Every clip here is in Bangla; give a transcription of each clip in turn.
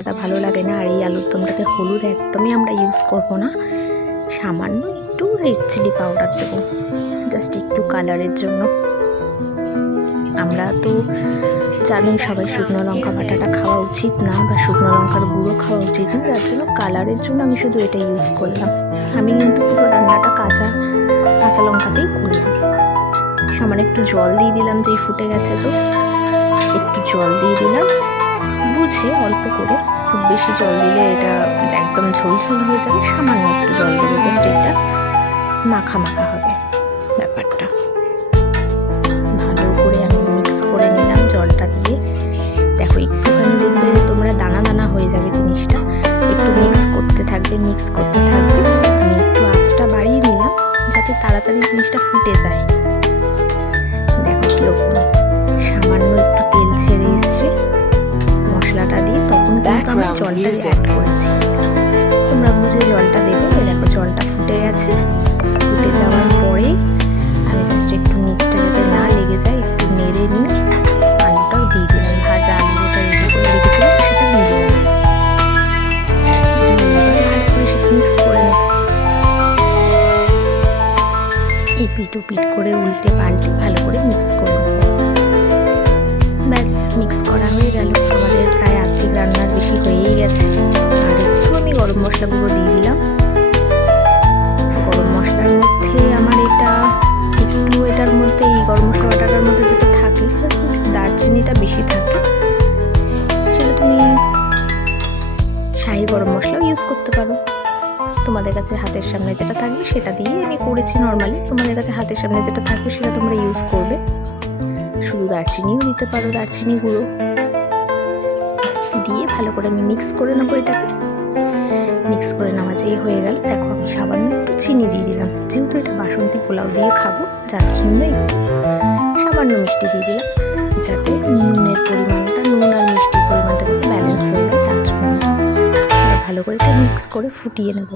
এটা ভালো লাগে না। আর এই আলুর দমটাতে হলুদ একদমই আমরা ইউজ করবো না, সামান্য একটু রেড চিলি পাউডার দেবো, জাস্ট একটু কালারের জন্য। আমরা তো জানি সবাই শুকনো লঙ্কা বাটাটা খাওয়া উচিত না, বা শুকনো লঙ্কার গুঁড়ো খাওয়া উচিত না, যার জন্য কালারের জন্য আমি শুধু এটা ইউজ করলাম। আমি কিন্তু পুরো রান্নাটা কাঁচা লঙ্কাতেই করলাম। সামান্য একটু জল দিয়ে দিলাম, যেই ফুটে গেছে তো একটু জল দিয়ে দিলাম বুঝে, অল্প করে, খুব বেশি জল দিলে এটা একদম ঝোল ঝোল হয়ে যাবে। সামান্য একটু জল দেবো, জাস্ট এটা মাখা মাখা হবে ব্যাপারটা। ভালো করে আমি মিক্স করে নিলাম জলটা দিয়ে। দেখো একটুখানি দেখবে তোমরা দানা দানা হয়ে যাবে জিনিসটা, একটু মিক্স করতে থাকবে। আমি একটু আঁচটা বাড়িয়ে নিলাম যাতে তাড়াতাড়ি জিনিসটা ফুটে যায়। দেখো কীরকম সামান্য একটু তেল ছেড়ে এসছে মশলাটা দিয়ে, তখন কিন্তু আমি জলটা অ্যাড করেছি। তোমরা বুঝে জলটা দেবে। দেখো জলটা ফুটে গেছে। ফুটে যাওয়ার পরে আমি জাস্ট একটু নিচটা যাতে না লেগে যায় একটু নেড়ে নিয়ে আলুটাও দিয়ে দিলাম। ভাজা আলু যেটা রেডি করে রেখেছিলাম সেটা দিয়ে দিলাম। মিক্স করে নেব, এপিট ওপিট করে উল্টে পাল্টে ভালো করে মিক্স করে নেব। ব্যাস মিক্স করা হয়ে গেল। আমাদের প্রায় আর্ধেক রান্নার বেশি হয়েই গেছে। আর একটু আমি গরম মশলা গুঁড়ো দিয়ে দিলাম। গরম মশলার মধ্যে আমার এটার মধ্যে এই গরম মশলা বাটাটার মধ্যে যেটা থাকে সেটা দারচিনিটা বেশি থাকে। সেটা তুমি শাহি গরম মশলাও ইউজ করতে পারো। তোমাদের কাছে হাতের সামনে যেটা থাকবে সেটা দিয়ে আমি করেছি নর্মালি। তোমাদের কাছে হাতের সামনে যেটা থাকবে সেটা তোমরা ইউজ করবে। শুধু দারচিনিও দিতে পারো, দারচিনি গুঁড়ো দিয়ে ভালো করে আমি মিক্স করে নেবো। এটাকে মিক্স করে নেওয়া যেই হয়ে গেল, দেখো আমি সামান্য একটু চিনি দিয়ে দিলাম, যেহেতু এটা বাসন্তী পোলাও দিয়ে খাবো যার জন্য সামান্য মিষ্টি দিয়ে দিলাম, যাতে নুনের পরিমাণটা, নুন আর মিষ্টির পরিমাণটা যাতে ব্যালেন্স হয়ে যায় তার জন্য। ভালো করে এটা মিক্স করে ফুটিয়ে নেব।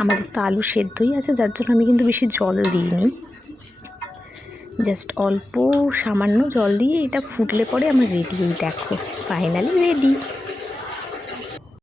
আমাদের তো আলু সেদ্ধই আছে, যার জন্য আমি কিন্তু বেশি জল দিইনি, জাস্ট অল্প সামান্য জল দিয়ে এটা ফুটলে পরে আমার রেডি। দেখো ফাইনালি রেডি।